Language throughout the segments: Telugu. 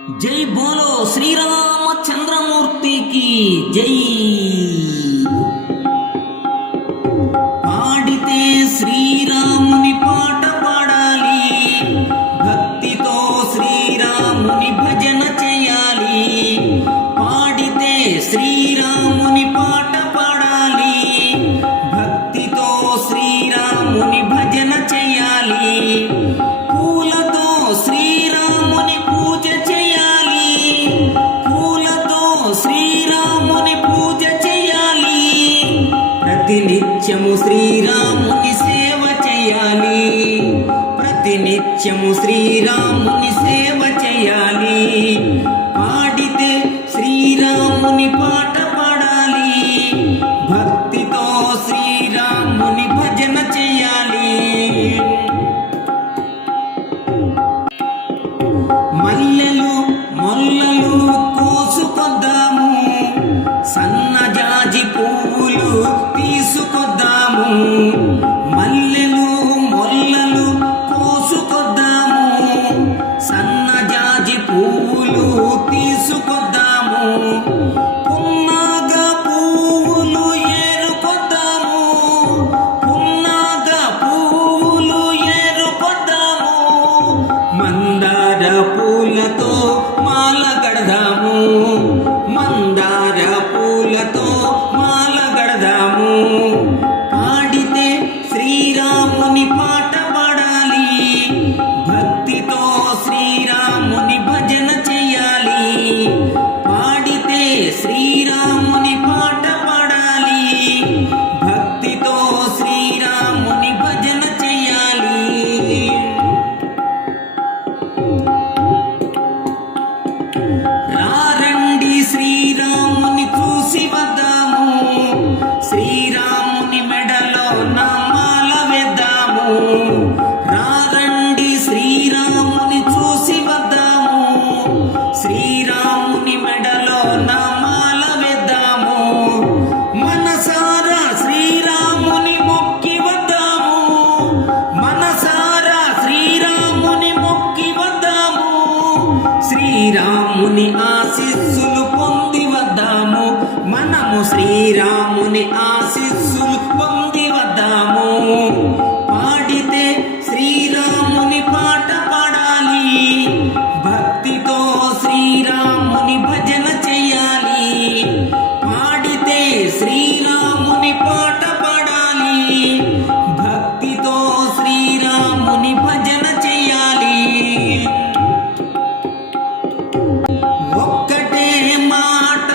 जय बोलो श्री रामचंद्रमूर्ति की जय। पाडिते श्रीरामुनि पाट पाडाली, भक्तितो श्रीरामुनि भजन चेयाली। पाडिते श्रीरामुनि पाट पाडाली, भक्तितो श्रीरामुनि भजन चेयाली। పూలతో శ్రీరాముని పూజ చేయాలి, పూలతో శ్రీరాముని పూజ చేయాలి। ప్రతినిత్యము శ్రీరాముని సేవ చేయాలి, ప్రతినిత్యము శ్రీరాముని సేవ చేయాలి। పాడితే శ్రీరాముని పాట పాడాలి, భక్తితో శ్రీరాముని భజన చేయాలి। మల్లెలు మొల్లలు కోసుకొద్దాము, సన్నజాజి పువ్వులు తీసుకొద్దాము। మల్లెలు మొల్లలు కోసుకొద్దాము, సన్నజాజి పువ్వులు తీసుకొద్దాము। పున్నాగ పువ్వులు ఏరుకొద్దాము, పున్నాగ పువ్వులు ఏరుకొద్దాము। మందార పూలతో మాల గడదాము, మందార పూలతో మాల గడదాము। పాడితే శ్రీరాముని పాట పాడాలి, భక్తితో శ్రీరాముని భజన చేయాలి। పాడితే శ్రీరాముని పాట పాడాలి, భక్తితో శ్రీరాముని భజన చేయాలి। రారండి శ్రీరాముని చూసి వద్దాము, శ్రీరాముని మెడలో నామాల వేద్దాము। రారండి శ్రీరాముని చూసి వద్దాము, శ్రీరాముని మెడలో నామాల వేద్దాము। మనసారా శ్రీరాముని మొక్కి వద్దాము, మనసారా శ్రీరాముని మొక్కి వద్దాము। శ్రీరాముని ఆశీస్సులు పొంది వద్దాము, మనము శ్రీరాముని ఆశీస్సులు పొంది వద్దాము। పాడితే శ్రీరాముని పాట పాడాలి, భక్తితో శ్రీరాముని భజన చేయాలి। పాడితే శ్రీరాముని పాట పాడాలి, భక్తితో శ్రీరాముని భజన చేయాలి। ఒక్కటే మాట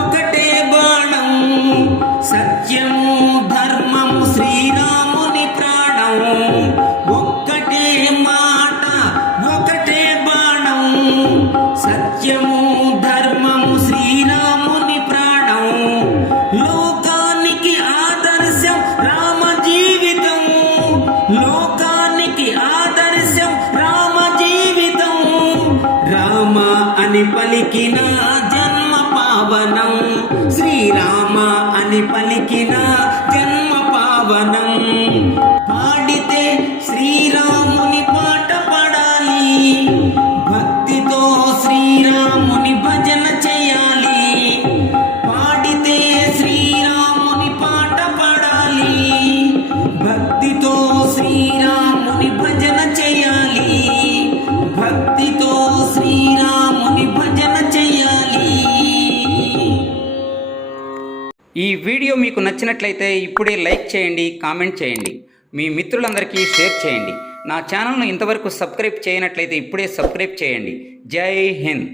ఒకటే బాణం, సత్యము ధర్మము శ్రీరాముని ప్రాణం। ఒక్కటే మాట ఒకటే బాణం, సత్యము ధర్మము శ్రీరాముని ప్రాణం। లోకానికి ఆదర్శం రామ జీవితం, లోకానికి ఆదర్శం రామ జీవితం। రామ అని పలికిన జన్మ పావనం, శ్రీరామ అని పలికిన జన్మ పావనం। పాడితే శ్రీరాముని పాట పాడాలి, భక్తితో శ్రీరాముని భజన చేయాలి। పాడితే శ్రీరాముని పాట పాడాలి, భక్తితో శ్రీరాముని భజన చేయాలి, భక్తితో శ్రీరాముని భజన చేయాలి। ఈ వీడియో మీకు నచ్చినట్లయితే ఇప్పుడే లైక్ చేయండి, కామెంట్ చేయండి, మీ మిత్రులందరికీ షేర్ చేయండి। నా ఛానల్ను ఇంతవరకు సబ్స్క్రైబ్ చేయనట్లయితే ఇప్పుడే సబ్స్క్రైబ్ చేయండి। జై హింద్।